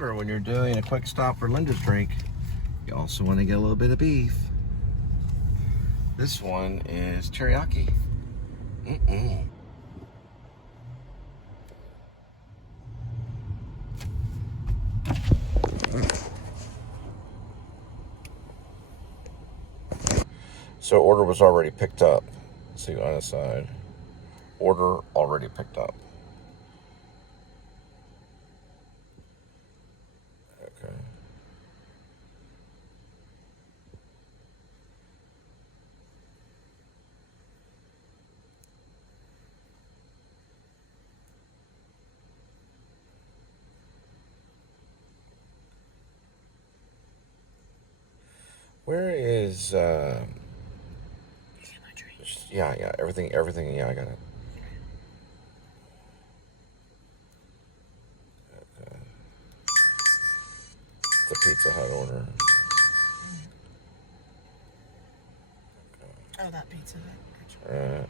remember, when you're doing a quick stop for Linda's drink, you also want to get a little bit of beef. This one is teriyaki. So order was already picked up. Let's see on the side. Order already picked up. Okay. Where is yeah, everything, yeah, I got it. Okay. It's a Pizza Hut order. Okay. Oh, that Pizza Hut.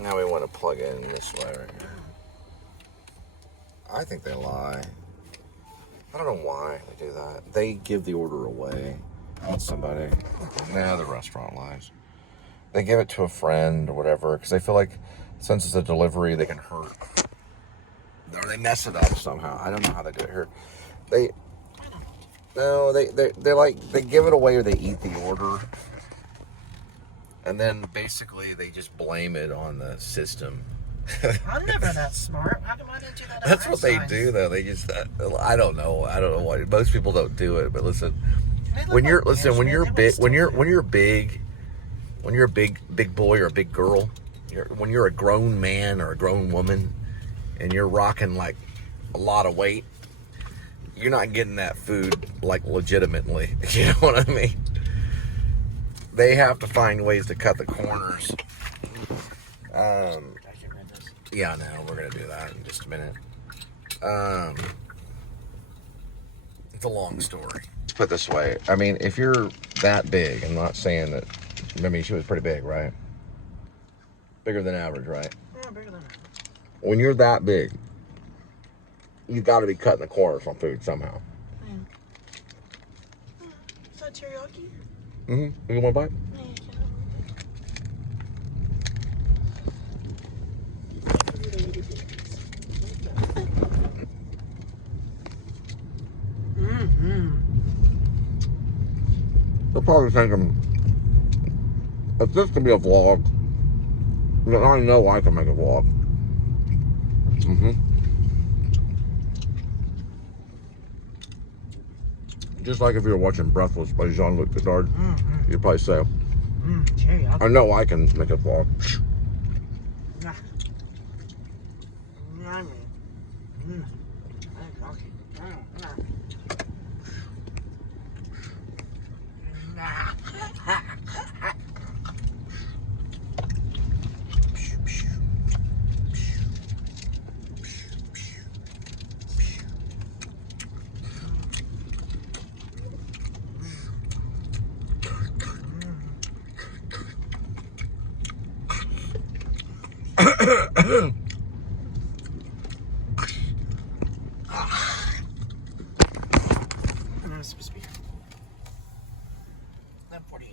Now we want to plug in this way right here. I think they lie. I don't know why they do that. They give the order away on somebody. Nah, the restaurant lies. They give it to a friend or whatever because they feel like since it's a delivery, they can hurt. Or they mess it up somehow. I don't know how they do it here. They give it away or they eat the order. And then basically they just blame it on the system. I'm never that smart. How come I didn't do that? That's what they do, though. They just, I don't know why. Most people don't do it, but listen, when you're a big boy or a big girl, when you're a grown man or a grown woman, and you're rocking like a lot of weight, you're not getting that food like legitimately. You know what I mean? They have to find ways to cut the corners. Yeah, no, we're going to do that in just a minute. It's a long story. Let's put it this way. I mean, if you're that big, I'm not saying that, I mean, she was pretty big, right? Bigger than average, right? Yeah, bigger than average. When you're that big, you've got to be cutting the corners on food somehow. Is that teriyaki? Mm-hmm. You want a bite? They're probably thinking, if this can be a vlog, then I know I can make a vlog. Just like if you're watching Breathless by Jean-Luc Godard, you'd probably say, I know I can make a vlog. Supposed to be 11:48.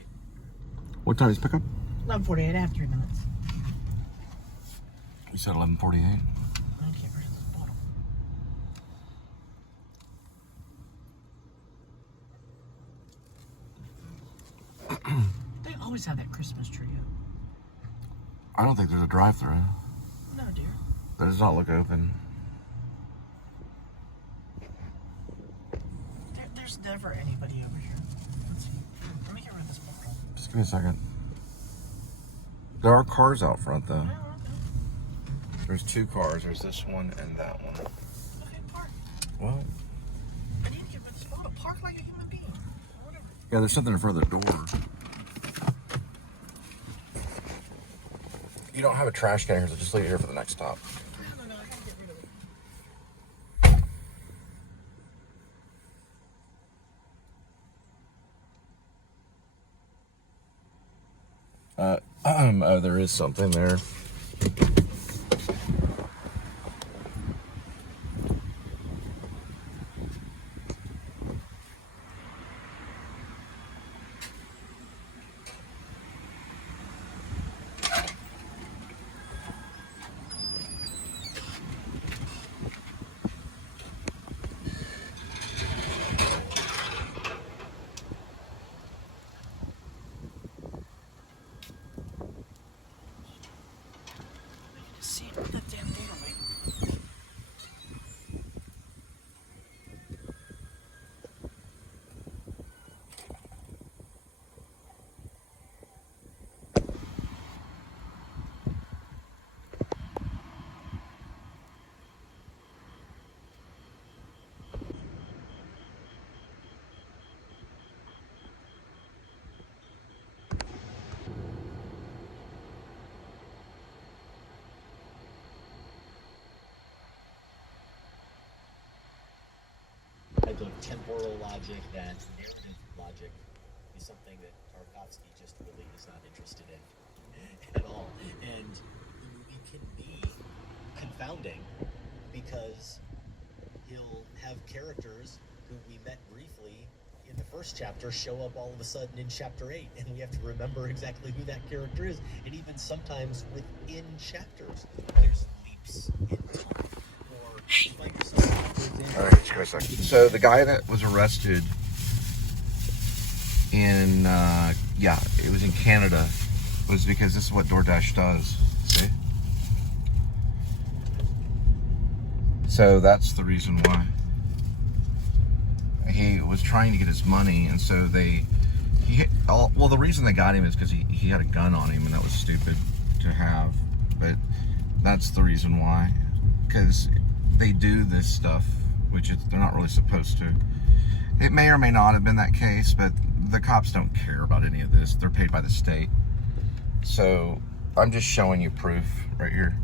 What time is pickup? 11:48. I have 3 minutes. You said 11:48? I can't read this bottle. They always have that Christmas tree up. I don't think there's a drive-thru. No, dear. That does not look open. There's never anybody over here. Let's see. Let me get rid of this bottle. Just give me a second. There are cars out front, though. Oh, okay. There's 2 cars. There's this one and that one. Okay, park. Well, I need to get rid of this bottle. Park like a human being. Or whatever. yeah, there's something in front of the door. You don't have a trash can here, so just leave it here for the next stop. No, I gotta get rid of it. Oh, there is something there. type of temporal logic, that narrative logic, is something that Tarkovsky just really is not interested in at all. And the movie can be confounding because he'll have characters who we met briefly in the first chapter show up all of a sudden in chapter 8, and we have to remember exactly who that character is. And even sometimes within chapters, there's leaps in time. Or you find yourself, for example, All right, just give me a second. So the guy that was arrested in, it was in Canada, was because this is what DoorDash does. See? So that's the reason why. He was trying to get his money, and so the reason they got him is because he had a gun on him, and that was stupid to have. But that's the reason why, because they do this stuff, which they're not really supposed to. It may or may not have been that case, but the cops don't care about any of this. They're paid by the state. So I'm just showing you proof right here.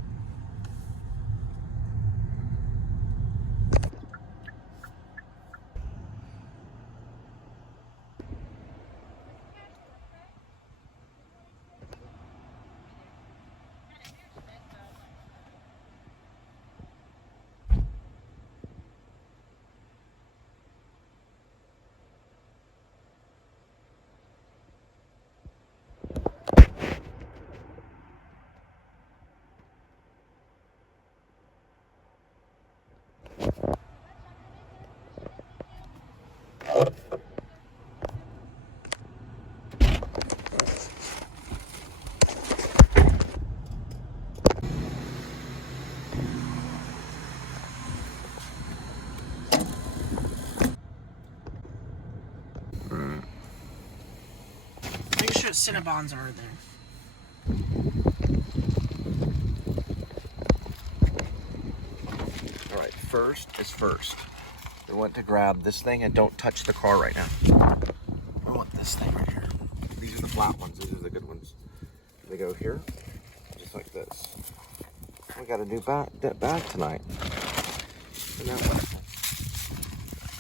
Make sure Cinnabons are there. All right, first is first. We want to grab this thing and don't touch the car right now. I want this thing right here. These are the flat ones. These are the good ones. They go here, just like this. We got a new bag tonight. And that one.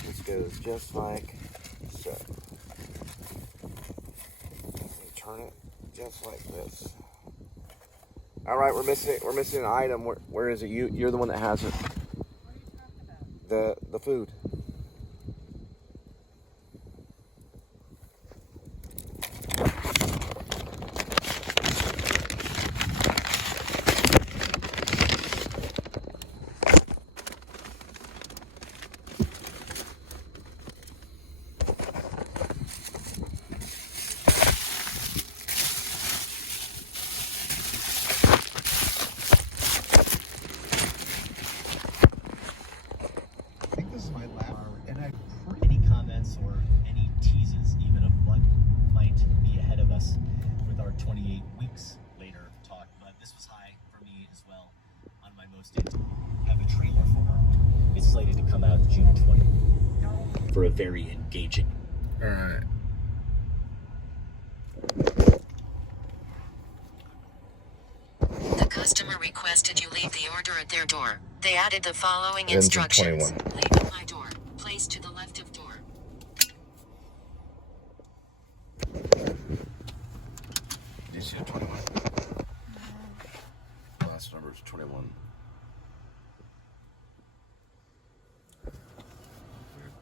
This goes just like so. You turn it just like this. All right, we're missing an item. Where is it? You're the one that has it. The food. Any comments or any teases even of what might be ahead of us with our 28 weeks later talk, but this was high for me as well on my most have a trailer for. It's slated to come out June 20th for a very engaging. All right. The customer requested you leave the order at their door. They added the following Ends in instructions. 21. Leave at my door. Place to the left of door. Do you see a 21? Last number is 21.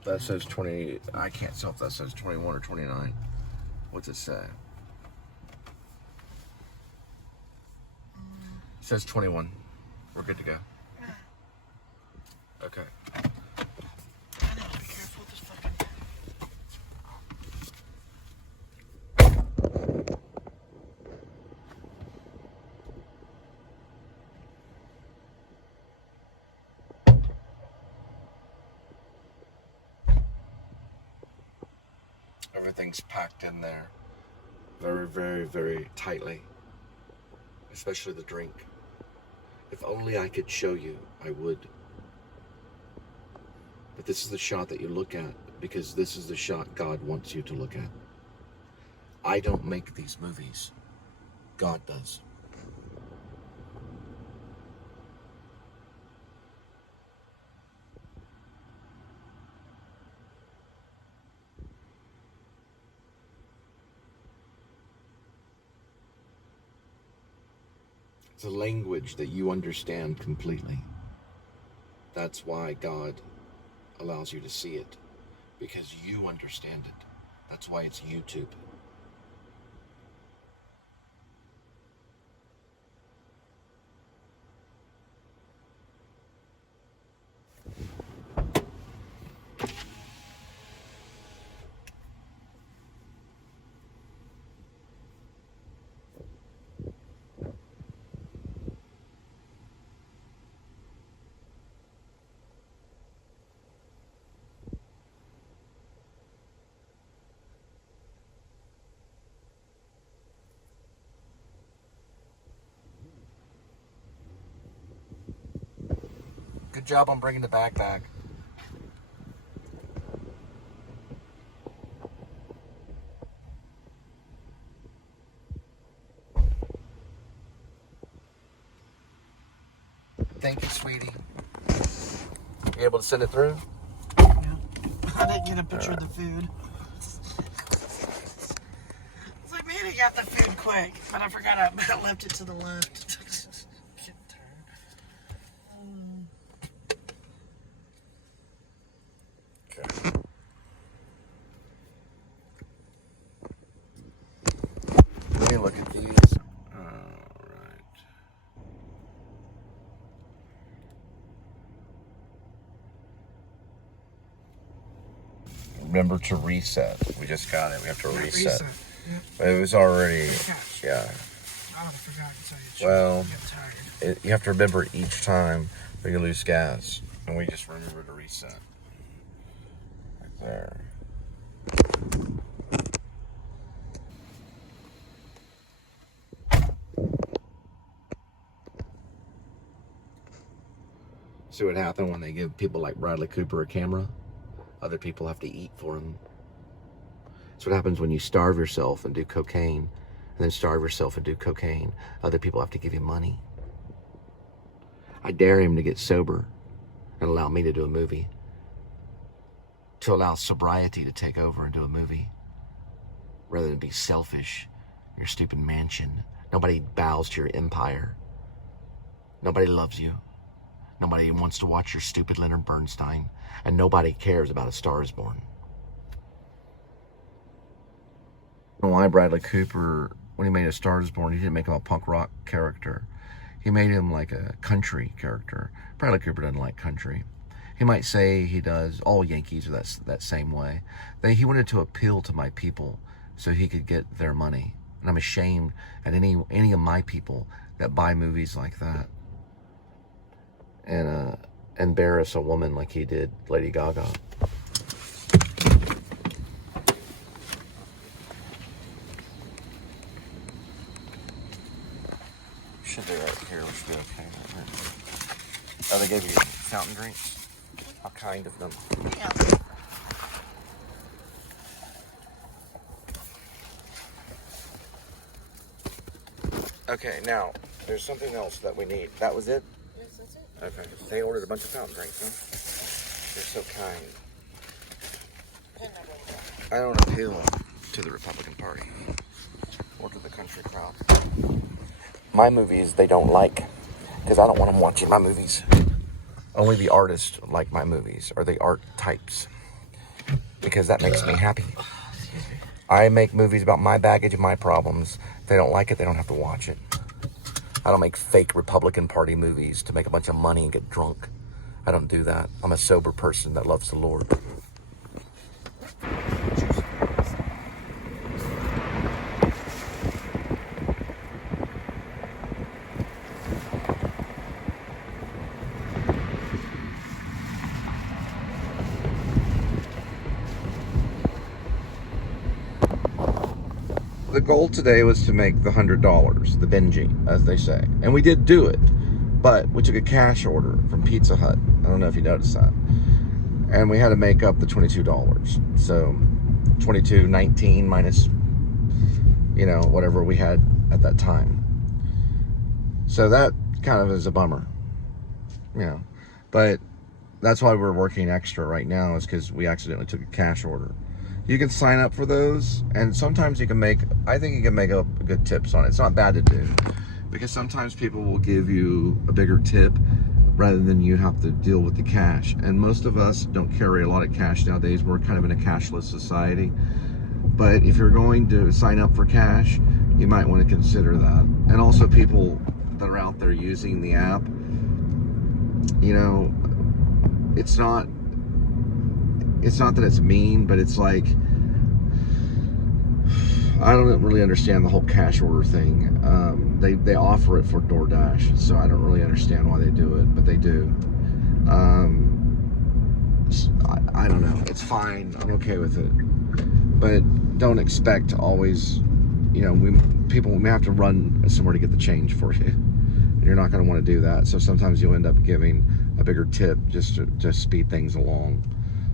That says 20. I can't tell if that says 21 or 29. What's it say? It says 21. We're good to go. Okay. I know, be careful with this fucking thing. Everything's packed in there. Very, very, very tightly. Especially the drink. If only I could show you, I would. But this is the shot that you look at because this is the shot God wants you to look at. I don't make these movies. God does. It's a language that you understand completely. That's why God allows you to see it, because you understand it. That's why it's YouTube. Good job on bringing the bag back. Thank you, sweetie. You able to send it through? Yeah. I didn't get a picture of the food. It's like, man, I got the food quick, but I forgot I left it to the left. Get tired. Okay. Let me look at these. Remember to reset. We just got it. We have to reset. Yep. It was already, yeah. I forgot to tell you. Well, get tired. You have to remember each time that you lose gas, and we just remember to reset. Right there. See what happened when they give people like Bradley Cooper a camera? Other people have to eat for him. That's what happens when you starve yourself and do cocaine, and then starve yourself and do cocaine. Other people have to give you money. I dare him to get sober and allow me to do a movie. To allow sobriety to take over and do a movie. Rather than be selfish, your stupid mansion. Nobody bows to your empire. Nobody loves you. Nobody wants to watch your stupid Leonard Bernstein. And nobody cares about A Star Is Born. I don't know why Bradley Cooper, when he made A Star Is Born, he didn't make him a punk rock character. He made him like a country character. Bradley Cooper doesn't like country. He might say he does. All Yankees are that same way. He wanted to appeal to my people so he could get their money. And I'm ashamed at any of my people that buy movies like that. And embarrass a woman like he did Lady Gaga. Should be right here. We should be okay. Right here. Oh, they gave you fountain drinks? How kind of them. Yeah. Okay, now, there's something else that we need. That was it? Yes, that's it. Okay. They ordered a bunch of fountain drinks, huh? They're so kind. I don't appeal to the Republican Party or to the country crowd. My movies, they don't like, because I don't want them watching my movies. Only the artists like my movies, or the art types, because that makes me happy. I make movies about my baggage and my problems. If they don't like it, they don't have to watch it. I don't make fake Republican Party movies to make a bunch of money and get drunk. I don't do that. I'm a sober person that loves the Lord. The goal today was to make the $100, the binging, as they say. And we did do it, but we took a cash order from Pizza Hut. I don't know if you noticed that. And we had to make up the $22. So $22.19 minus, whatever we had at that time. So that kind of is a bummer, But that's why we're working extra right now, is because we accidentally took a cash order. You can sign up for those, and sometimes I think you can make up good tips on it. It's not bad to do. because sometimes people will give you a bigger tip rather than you have to deal with the cash. And most of us don't carry a lot of cash nowadays. We're kind of in a cashless society. But if you're going to sign up for cash, you might want to consider that. And also people that are out there using the app, you know, it's not that it's mean, but it's like, I don't really understand the whole cash order thing. They offer it for DoorDash, so I don't really understand why they do it, but they do. I don't know. It's fine. I'm okay with it. But don't expect to always, you know, we may have to run somewhere to get the change for you. You're not going to want to do that. So sometimes you'll end up giving a bigger tip just to speed things along.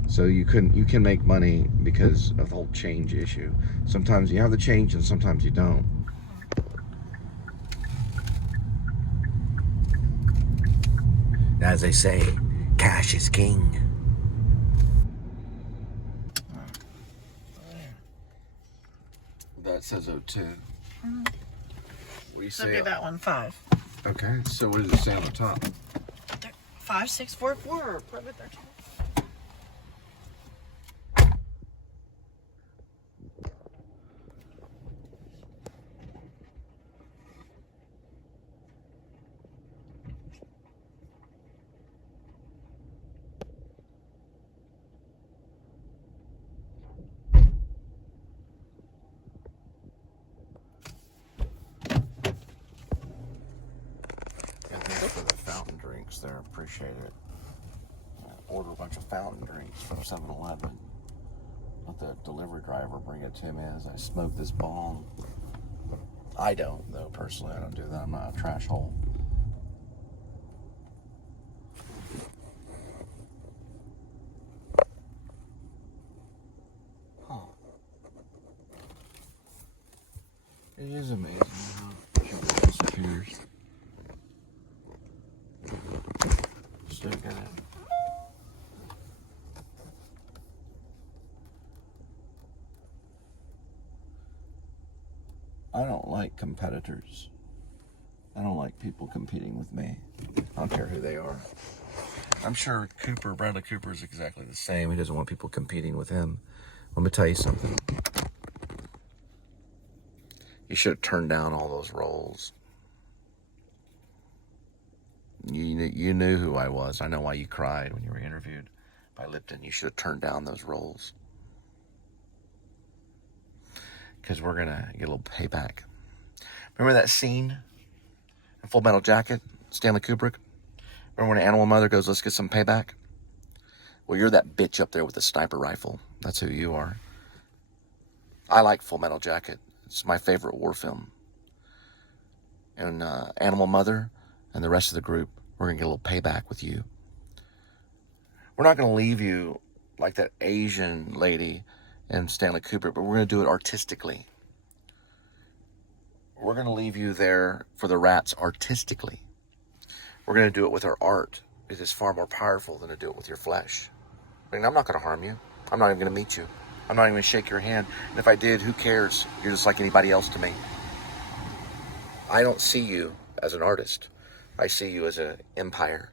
So you can make money because of the whole change issue. Sometimes you have the change and sometimes you don't. As they say, cash is king. That says 02. Mm-hmm. What do you So say? give that one 5. Okay, so what does it say on the top? 5, 6, 4, 4. Put it there. Yeah, thanks for the fountain drinks there. Appreciate it. Order a bunch of fountain drinks from 7-Eleven. Let the delivery driver bring it to me as I smoke this bong. I don't, though, personally. I don't do that. I'm not a trash hole. Huh. It is amazing how sugar disappears. Still got it. I don't like competitors. I don't like people competing with me. I don't care who they are. I'm sure Bradley Cooper is exactly the same. He doesn't want people competing with him. Let me tell you something. You should have turned down all those roles. You knew who I was. I know why you cried when you were interviewed by Lipton. You should have turned down those roles. Because we're going to get a little payback. Remember that scene in Full Metal Jacket, Stanley Kubrick? Remember when Animal Mother goes, let's get some payback? Well, you're that bitch up there with the sniper rifle. That's who you are. I like Full Metal Jacket. It's my favorite war film. And Animal Mother and the rest of the group, we're going to get a little payback with you. We're not going to leave you like that Asian lady in Stanley Kubrick, but we're going to do it artistically. We're going to leave you there for the rats artistically. We're going to do it with our art. It is far more powerful than to do it with your flesh. I mean, I'm not going to harm you. I'm not even going to meet you. I'm not even going to shake your hand. And if I did, who cares? You're just like anybody else to me. I don't see you as an artist. I see you as an empire.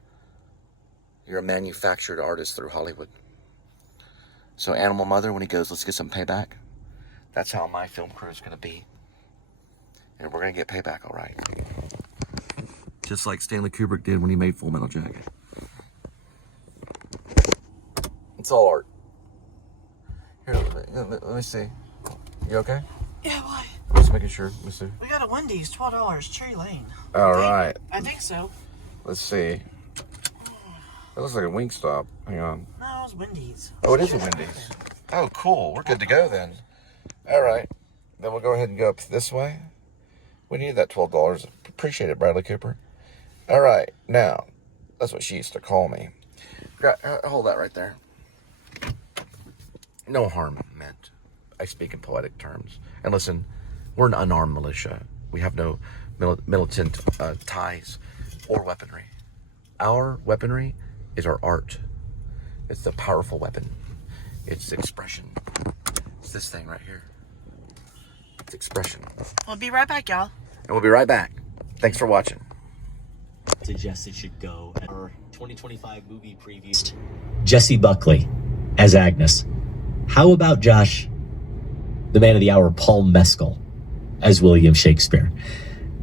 You're a manufactured artist through Hollywood. So Animal Mother, when he goes, let's get some payback, that's how my film crew is going to be. And we're going to get payback, all right. Just like Stanley Kubrick did when he made Full Metal Jacket. It's all art. Here, let me see. You okay? Yeah, why? I'm just making sure. Let me see. We got a Wendy's, $12, Cherry Lane. All right. I think so. Let's see. It looks like a Wingstop. Hang on. No, it's Wendy's. Oh, it is a Wendy's. Oh, cool. We're good to go then. All right. Then we'll go ahead and go up this way. We need that $12. Appreciate it, Bradley Cooper. All right. Now, that's what she used to call me. Hold that right there. No harm meant. I speak in poetic terms. And listen, we're an unarmed militia. We have no militant ties or weaponry. Our weaponry is our art. It's the powerful weapon. It's expression. It's this thing right here. It's expression. We'll be right back, y'all. And we'll be right back. Thanks for watching. Suggest it should go at our 2025 movie preview. Jessie Buckley as Agnes. How about Josh, the man of the hour, Paul Mescal as William Shakespeare?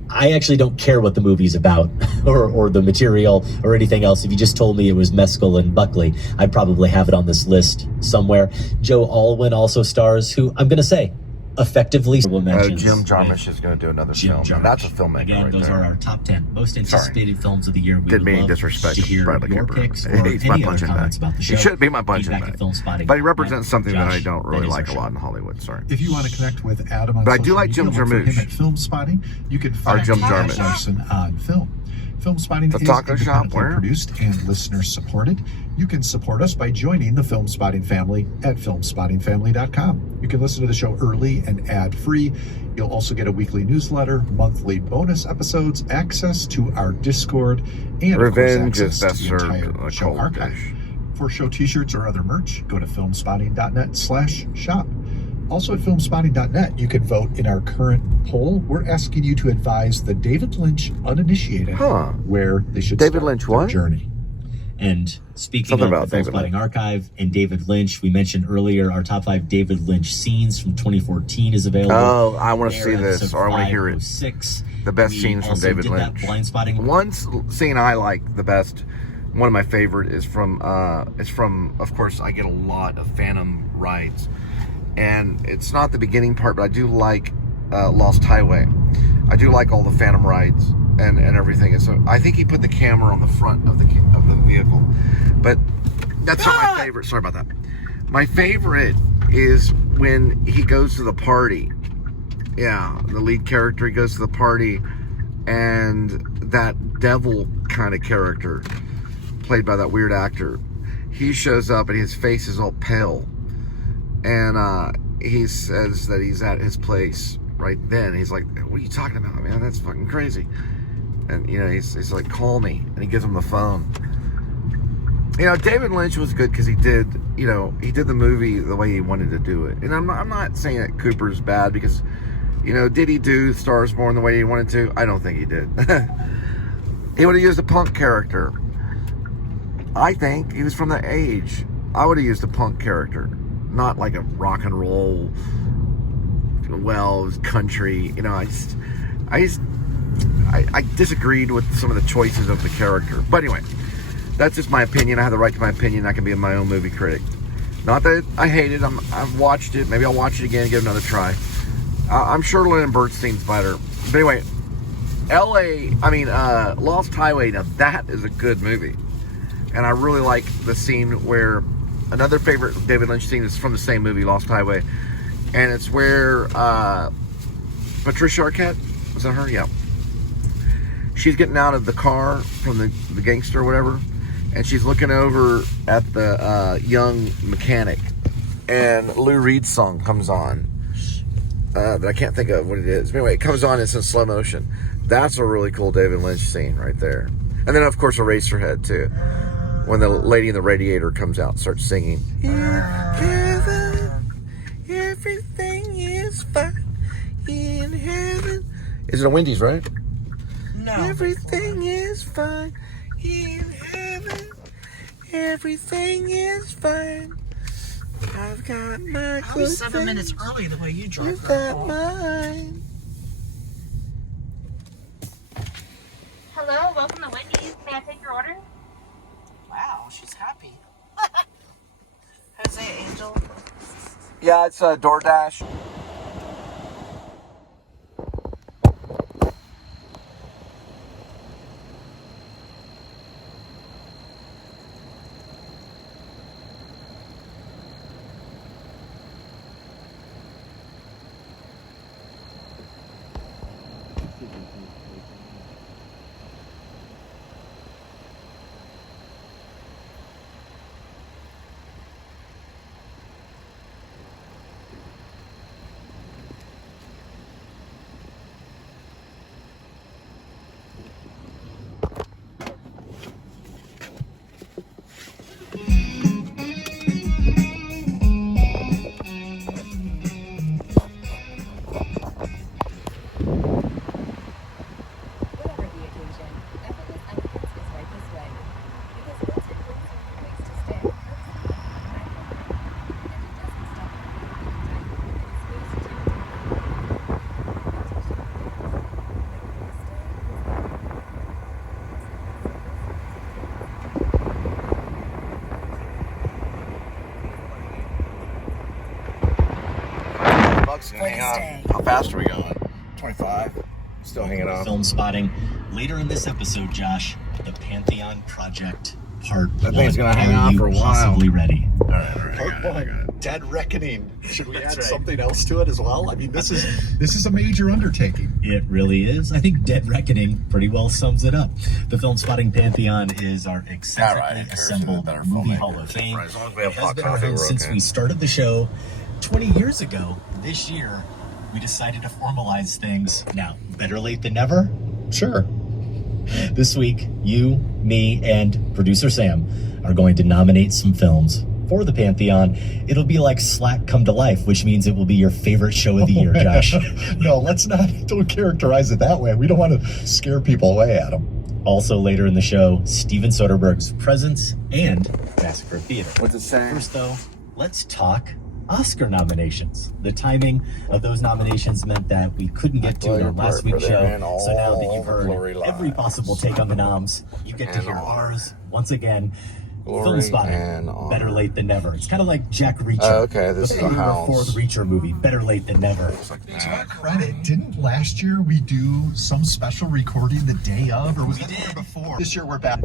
I actually don't care what the movie's about or the material or anything else. If you just told me it was Mescal and Buckley, I'd probably have it on this list somewhere. Joe Alwyn also stars, who I'm going to say effectively. Jim Jarmusch is going to do another film. And that's a filmmaker. Again, right those there. are our top 10 most anticipated films of the year. We Didn't mean would love disrespect to hear Bradley your Cooper. picks or He's my any other punching comments bag. about the show. He should be my punching Feedback bag. at Filmspotting. But he represents something that I Josh, don't really that is like our a lot show. in Hollywood. Sorry. If you want to connect with Adam on But I social do like media, Jim look for him Jarmusch. at Film Spotting. You can find Jim Josh Jarmusch. Larson on film. Film Spotting The is taco shop, independently where? produced and listener supported. You can support us by joining the Film Spotting family at filmspottingfamily.com. You can listen to the show early and ad-free. You'll also get a weekly newsletter, monthly bonus episodes, access to our Discord, and Revenge of is course, best access to the served entire a show cold archive. dish. For show t-shirts or other merch, go to filmspotting.net/shop. Also at filmspotting.net, you can vote in our current poll. We're asking you to advise the David Lynch uninitiated where they should David start Lynch their what? journey. And speaking Something of about the David Filmspotting Lynch. Archive and David Lynch, we mentioned earlier our top 5 David Lynch scenes from 2014 is available. Oh, I want to There, see this, episode or I want to hear it. 506. The best We scenes from also David did that Lynch. blind spotting. One scene I like the best, one of my favorite, is from, of course, I get a lot of Phantom rides. And it's not the beginning part, but I do like Lost Highway. I do like all the Phantom rides and everything. And so I think he put the camera on the front of the vehicle. But that's not my favorite. Sorry about that. My favorite is when he goes to the party. Yeah, the lead character, he goes to the party, and that devil kind of character, played by that weird actor, he shows up and his face is all pale. And he says that he's at his place right then. He's like, what are you talking about, man? That's fucking crazy. And, you know, he's like, call me. And he gives him the phone. You know, David Lynch was good because he did the movie the way he wanted to do it. And I'm not saying that Cooper's bad because, you know, did he do Star is Born the way he wanted to? I don't think he did. He would have used a punk character. I think he was from the age. I would have used a punk character. Not like a rock and roll, well, country. You know, I disagreed with some of the choices of the character. But anyway, that's just my opinion. I have the right to my opinion. I can be my own movie critic. Not that I hate it. I've watched it. Maybe I'll watch it again and give it another try. I'm sure Lennon Bernstein's better. But anyway, Lost Highway, now that is a good movie. And I really like the scene where, another favorite David Lynch scene is from the same movie, Lost Highway. And it's where Patricia Arquette, was that her? Yeah. She's getting out of the car from the gangster or whatever. And she's looking over at the young mechanic. And Lou Reed's song comes on. That I can't think of what it is. But anyway, it comes on, it's in slow motion. That's a really cool David Lynch scene right there. And then, of course, Eraserhead, too. When the lady in the radiator comes out and starts singing. In heaven, everything is fine. In heaven. Is it a Wendy's, right? No. Everything is fine. In heaven, everything is fine. I've got my I was 7 minutes early the way you drove. You've got mine. Hello, welcome to Wendy's. May I take your order? Wow, she's happy. Jose Angel. Yeah, it's a DoorDash. else. For Hang this on. day. How fast are we going? 25. Still hanging on. Film spotting. Later in this episode, Josh, the Pantheon Project Part That thing's 1. gonna hang on for a while. Possibly ready. All right. Part one, Dead Reckoning. Should we That's add right. something else to it as well? I mean, this is a major undertaking. It really is. I think Dead Reckoning pretty well sums it up. The Film Spotting Pantheon is our eccentrically assembled movie hall of fame. Right, as long as we have It has hot been coffee, around we're since okay. we started the show 20 years ago. This year, we decided to formalize things. Now, better late than never? Sure. This week, you, me, and producer Sam are going to nominate some films for the Pantheon. It'll be like Slack come to life, which means it will be your favorite show of the year, Josh. No, don't characterize it that way. We don't want to scare people away, Adam. Also later in the show, Steven Soderbergh's Presence and Massacre Theater. What's it saying? First though, let's talk Oscar nominations. The timing of those nominations meant that we couldn't get to it on last week's show. So now that you've heard every possible take on the noms, you get to hear ours once again. Film spotting. Better late than never. It's kind of like Jack Reacher. Oh, okay, this the is a house. fourth Reacher movie. Better late than never. To our credit, didn't last year we do some special recording the day of, or was it the year before? This year we're back.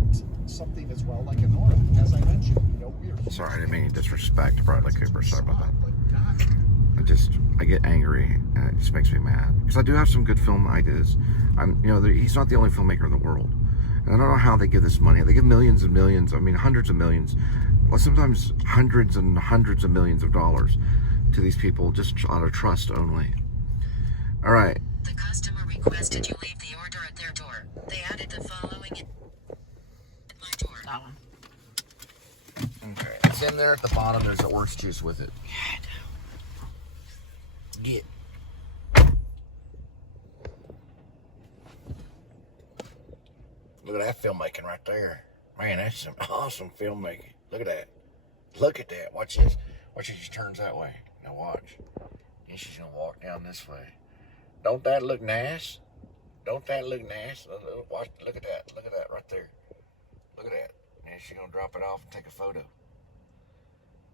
Something as well like Nora, as I mentioned. We're Sorry, I didn't mean any disrespect to Bradley Cooper. Sorry about that. I get angry, and it just makes me mad. Because I do have some good film ideas. He's not the only filmmaker in the world. And I don't know how they give this money. They give millions and millions, hundreds of millions, well, sometimes hundreds and hundreds of millions of dollars to these people just out of trust only. All right. The customer requested you leave the order at their door. They added the following at my door. That one. Okay. It's in there at the bottom. There's the orange juice with it. Get. Look at that filmmaking right there. Man, that's some awesome filmmaking. Look at that. Look at that. Watch this. Watch as she turns that way. Now watch. And she's going to walk down this way. Don't that look nice? Don't that look nice? Watch. Look at that. Look at that right there. Look at that. And she's going to drop it off and take a photo.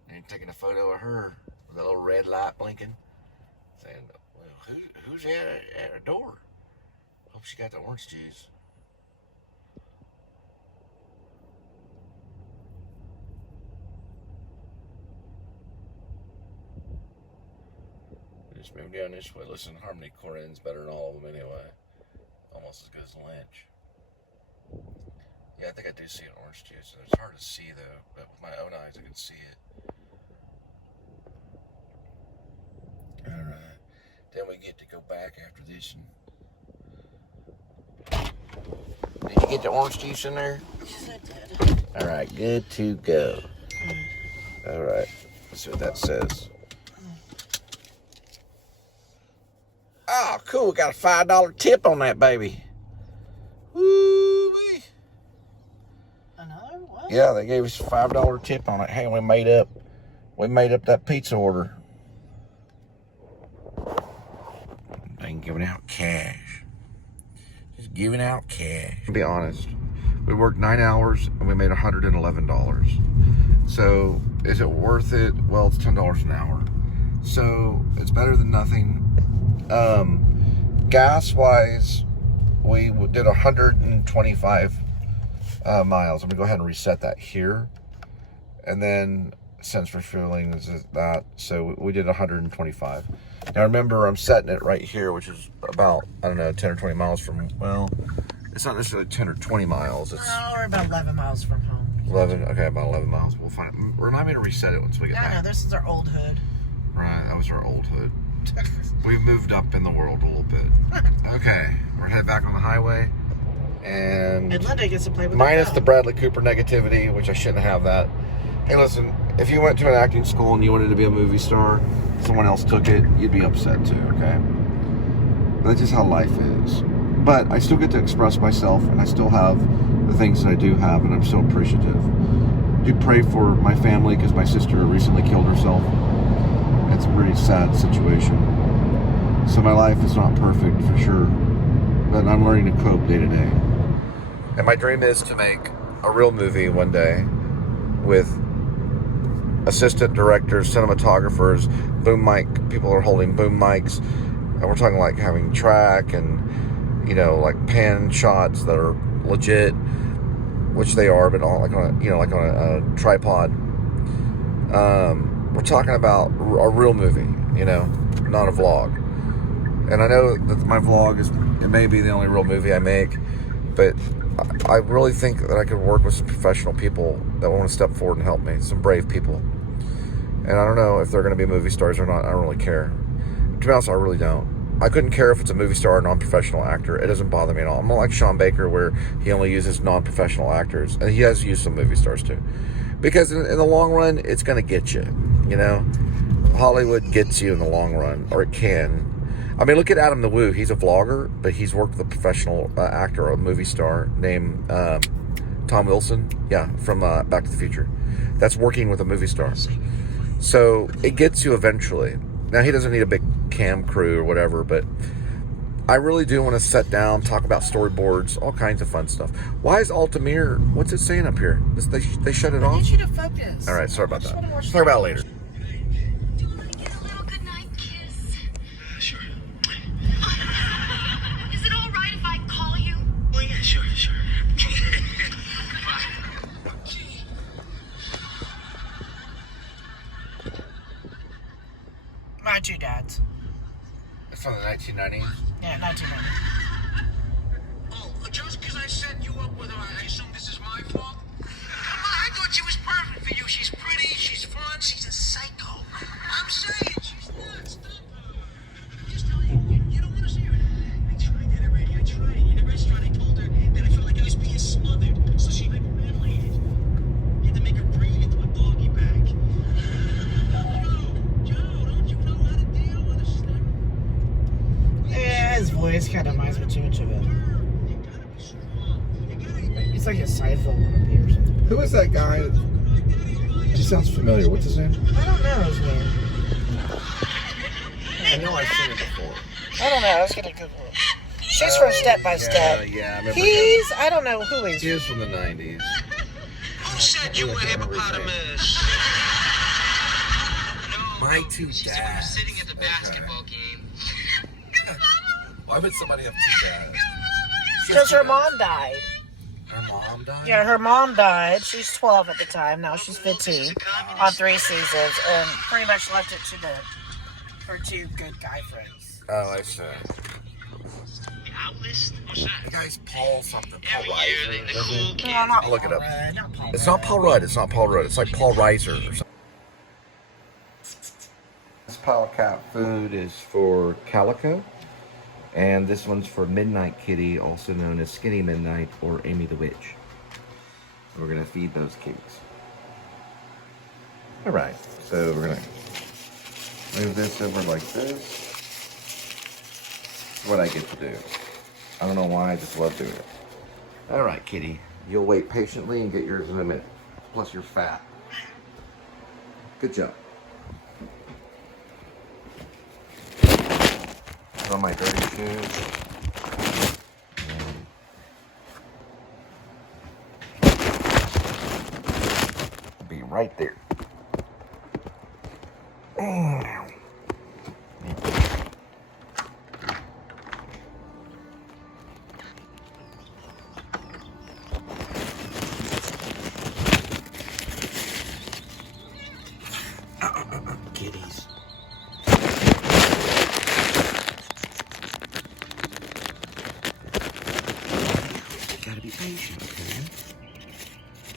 And taking a photo of her with a little red light blinking. Saying, well, who's at her door? Hope she got the orange juice. Just move down this way. Listen, Harmony Corinne's better than all of them anyway. Almost as good as Lynch. Yeah, I think I do see an orange juice. It's hard to see though, but with my own eyes I can see it. Alright. Then we get to go back after this. Did you get the orange juice in there? Yes, I did. Alright, good to go. Alright, let's see what that says. Oh, cool. We got a $5 tip on that baby. Woo-wee. Another? What? Yeah, they gave us a $5 tip on it. Hey, we made up that pizza order. They ain't giving out cash. Just giving out cash. To be honest, we worked 9 hours and we made $111. So is it worth it? Well, it's $10 an hour. So it's better than nothing. Gas wise, we did 125 miles. I'm gonna go ahead and reset that here, and then since refueling is that, so we did 125. Now remember, I'm setting it right here, which is about, I don't know, 10 or 20 miles from, well, it's not necessarily 10 or 20 miles. It's We're about 11 miles from home. 11. Okay, about 11 miles. We'll find it. Remind me to reset it once we get I know, back. this is our old hood. Right, that was our old hood. We've moved up in the world a little bit. Okay, we're headed back on the highway, and Linda gets to play with minus the the Bradley Cooper negativity, which I shouldn't have that. Hey, listen, if you went to an acting school and you wanted to be a movie star, someone else took it, you'd be upset too, okay? That's just how life is. But I still get to express myself, and I still have the things that I do have, and I'm so appreciative. Do pray for my family, because my sister recently killed herself. It's a pretty sad situation. So my life is not perfect for sure, but I'm learning to cope day to day. And my dream is to make a real movie one day with assistant directors, cinematographers, boom mic. People are holding boom mics, and we're talking like having track and, you know, like pan shots that are legit, which they are, but all like on a, you know, like on a tripod. We're talking about a real movie, you know, not a vlog. And I know that my vlog it may be the only real movie I make, but I really think that I could work with some professional people that want to step forward and help me, some brave people. And I don't know if they're going to be movie stars or not. I don't really care. To be honest, I really don't. I couldn't care if it's a movie star or a non-professional actor. It doesn't bother me at all. I'm not like Sean Baker, where he only uses non-professional actors, and he has used some movie stars too. Because in the long run, it's going to get you. You know, Hollywood gets you in the long run, or it can. I mean, look at Adam the Woo. He's a vlogger, but he's worked with a professional actor, a movie star named Tom Wilson. Yeah, from Back to the Future. That's working with a movie star. So it gets you eventually. Now, he doesn't need a big cam crew or whatever, but I really do want to sit down, talk about storyboards, all kinds of fun stuff. Why is Altamir, what's it saying up here? They shut it I off? need you to focus. All right, sorry about I just that. wanna watch Talk about it later. Do you want to get a little goodnight kiss? Sure. Is it all right if I call you? Oh, yeah, sure. My two dads. It's from the 1990s. Yeah, 1990. Oh, just because I set you up with her, I assume this is my fault? Come on, I thought she was perfect for you. She's pretty, she's fun, she's a psycho. I'm saying, she's nuts. Stop her. Just tell her you don't want to see her. I tried that already. I tried it. In the restaurant, I told her that I felt like I was being smothered, so she hyperventilated. You had to make her breathe into a doggy bag. Joe, don't you know how to deal with a snap? Yeah, his voice kind of reminds me too much of it. He's like a Seinfeld wannabe or something. Who is that guy? He sounds familiar. What's his name? I don't know his name. I know I've seen it before. I don't know. I was gonna Google it. She's from Step by Step. Yeah, I remember He's, I don't know who him. he's. He is from the 90s. Who said you were hippopotamus? My two She said we were dads. sitting at the basketball game. Why would somebody have two dads? Because her mom died. Her mom died? Yeah, her mom died. She's 12 at the time. Now she's 15 on 3 seasons, and pretty much left it to her two good guy friends. Oh, I see. The Outlist? What's that? The guy's Paul something. Paul Every year, the cool No, kid. not I'll look it up. Paul Rudd, not Paul It's Rudd. not Paul Rudd. It's not Paul Rudd. It's like Paul Reiser or something. This pile of cat food is for Calico. And this one's for Midnight Kitty, also known as Skinny Midnight or Amy the Witch. We're going to feed those kitties. All right, so we're going to move this over like this. This is what I get to do. I don't know why, I just love doing it. All right, kitty. You'll wait patiently and get yours in a minute. Plus, you're fat. Good job. Put on my dirty shoes. And be right there. Kitties. You gotta be patient, okay?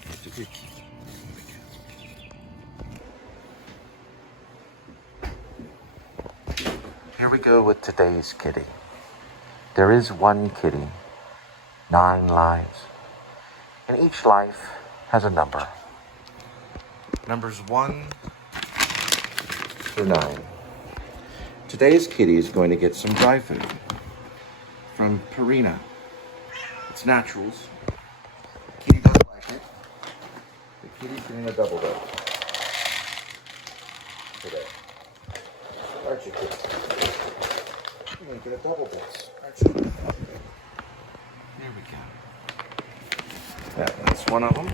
That's a good kitty. Here we go with today's kitty. There is one kitty, 9 lives, and each life has a number. Numbers 1 through 9. Today's kitty is going to get some dry food from Purina. It's naturals. The kitty doesn't like it. The kitty's getting a double dose today. Aren't you, kitty? You're going to get a double dose, aren't you? There we go. That's one of them.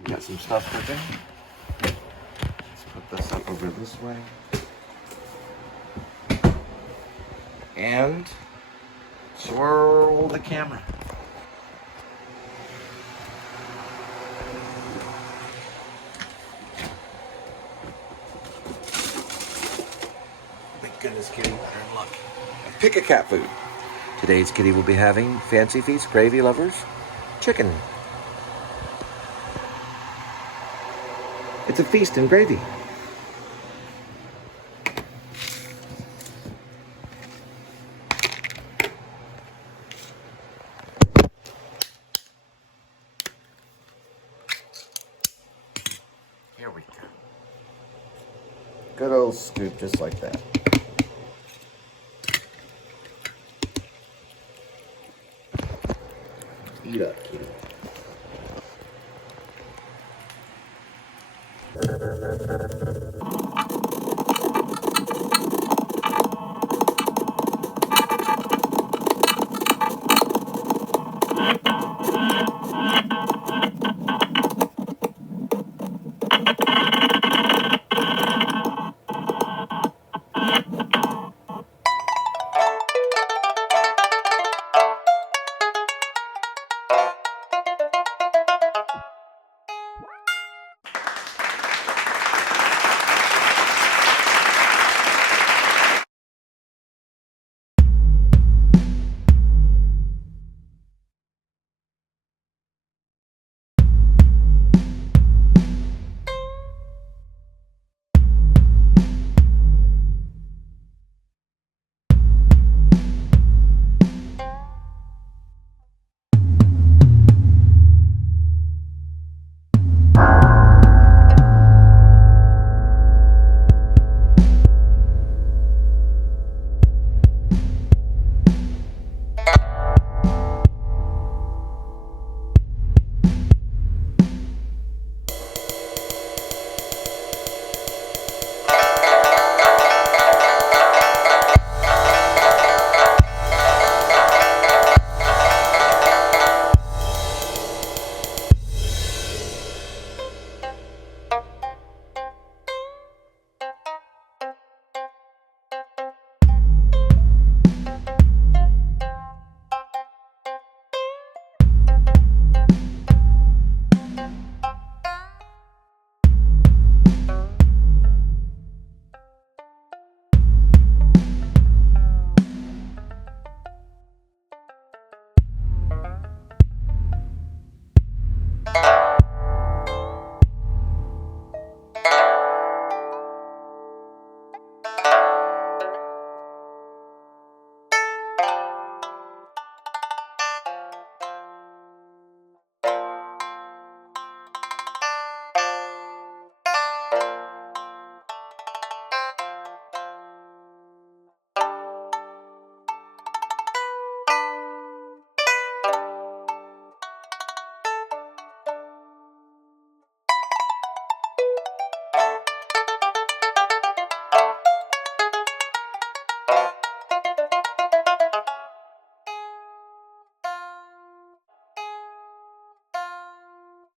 We got some stuff cooking. Let's put this up over this way. And swirl the camera. Thank goodness, kitty. Better in luck. Pick a cat food. Today's kitty will be having Fancy Feast Gravy Lovers chicken. It's a feast in gravy. Here we go. Good old scoop, just like that. Eat up, kitty.